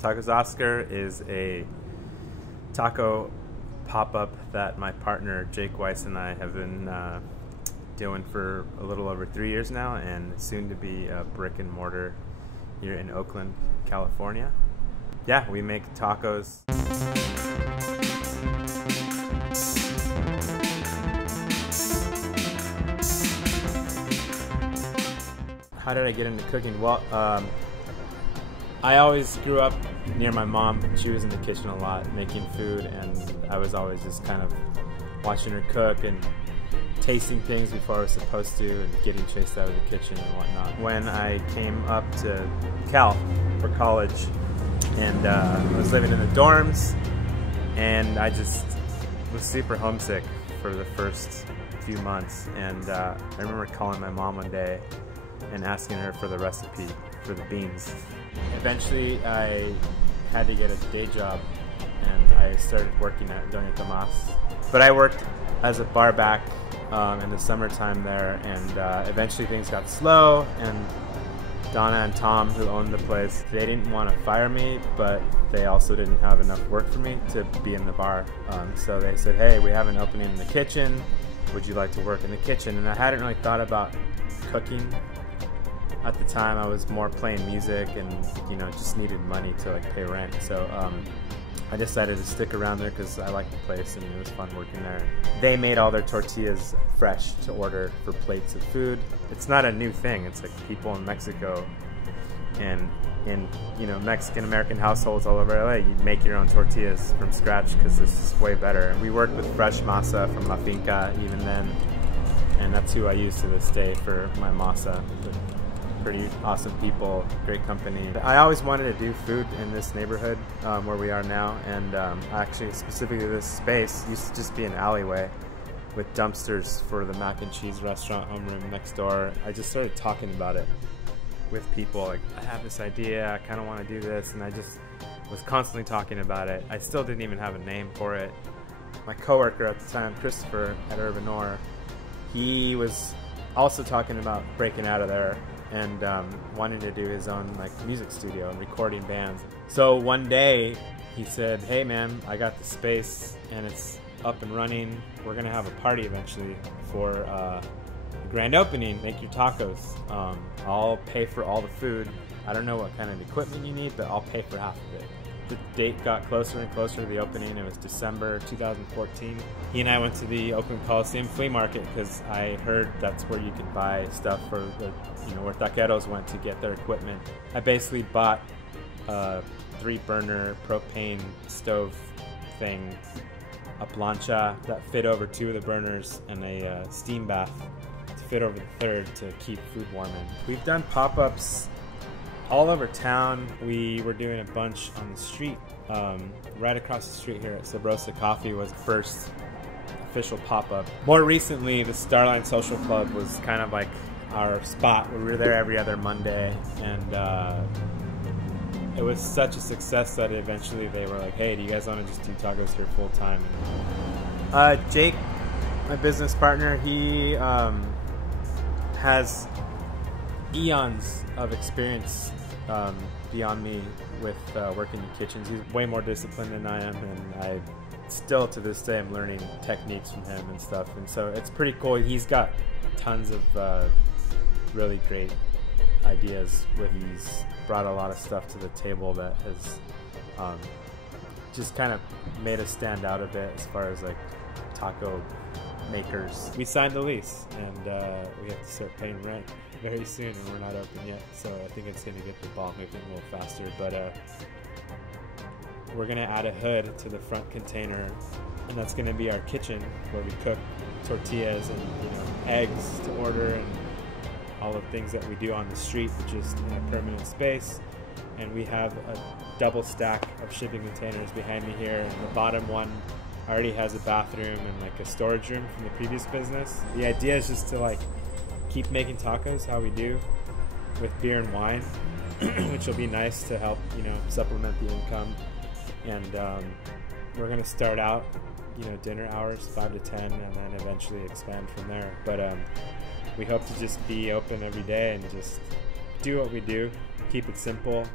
Tacos Oscar is a taco pop-up that my partner Jake Weiss and I have been doing for a little over 3 years now, and soon to be a brick and mortar here in Oakland, California. Yeah, we make tacos. How did I get into cooking? Well, I always grew up near my mom. She was in the kitchen a lot, making food, and I was always just kind of watching her cook and tasting things before I was supposed to, and getting chased out of the kitchen and whatnot. When I came up to Cal for college, and I was living in the dorms, and I just was super homesick for the first few months, and I remember calling my mom one day and asking her for the recipe for the beans. Eventually I had to get a day job, and I started working at Doña Tomas. But I worked as a bar back in the summertime there, and eventually things got slow, and Donna and Tom, who owned the place, they didn't want to fire me, but they also didn't have enough work for me to be in the bar. So they said, hey, we have an opening in the kitchen. Would you like to work in the kitchen? And I hadn't really thought about cooking. At the time, I was more playing music and, you know, just needed money to like pay rent. So I decided to stick around there because I liked the place and it was fun working there. They made all their tortillas fresh to order for plates of food. It's not a new thing. It's like people in Mexico and in, you know, Mexican-American households all over LA, you make your own tortillas from scratch because this is way better. And we worked with fresh masa from La Finca even then, and that's who I use to this day for my masa. Pretty awesome people, great company. I always wanted to do food in this neighborhood where we are now, and actually specifically this space used to just be an alleyway with dumpsters for the mac and cheese restaurant homeroom next door. I just started talking about it with people, like, I have this idea, I kind of want to do this, and I just was constantly talking about it. I still didn't even have a name for it. My coworker at the time, Christopher at Urban Ore, he was also talking about breaking out of there and wanting to do his own like music studio and recording bands. So one day he said, hey man, I got the space and it's up and running. We're gonna have a party eventually for the grand opening. Make your tacos. I'll pay for all the food. I don't know what kind of equipment you need, but I'll pay for half of it. The date got closer and closer to the opening. It was December 2014. He and I went to the Oakland Coliseum flea market because I heard that's where you could buy stuff for the, you know, where taqueros went to get their equipment. I basically bought a 3-burner propane stove thing, a plancha that fit over 2 of the burners, and a steam bath to fit over the 3rd to keep food warm in. We've done pop-ups all over town. We were doing a bunch on the street. Right across the street here at Sabrosa Coffee was the first official pop-up. More recently, the Starline Social Club was kind of like our spot. We were there every other Monday, and it was such a success that eventually they were like, hey, do you guys want to just do tacos here full time? Jake, my business partner, he has eons of experience beyond me with working in kitchens. He's way more disciplined than I am, and I still to this day am learning techniques from him and stuff, and so it's pretty cool. He's got tons of really great ideas. He's brought a lot of stuff to the table that has just kind of made us stand out a bit as far as like taco makers. We signed the lease, and we have to start paying rent very soon, and we're not open yet, so I think it's going to get the ball moving a little faster. But we're going to add a hood to the front container, and that's going to be our kitchen where we cook tortillas and, you know, eggs to order and all the things that we do on the street, but just in a permanent space. And we have a double stack of shipping containers behind me here, and the bottom one already has a bathroom and like a storage room from the previous business. The idea is just to like keep making tacos how we do with beer and wine, which will be nice to help, you know, supplement the income. And we're gonna start out, you know, dinner hours 5 to 10, and then eventually expand from there. But we hope to just be open every day and just do what we do, keep it simple,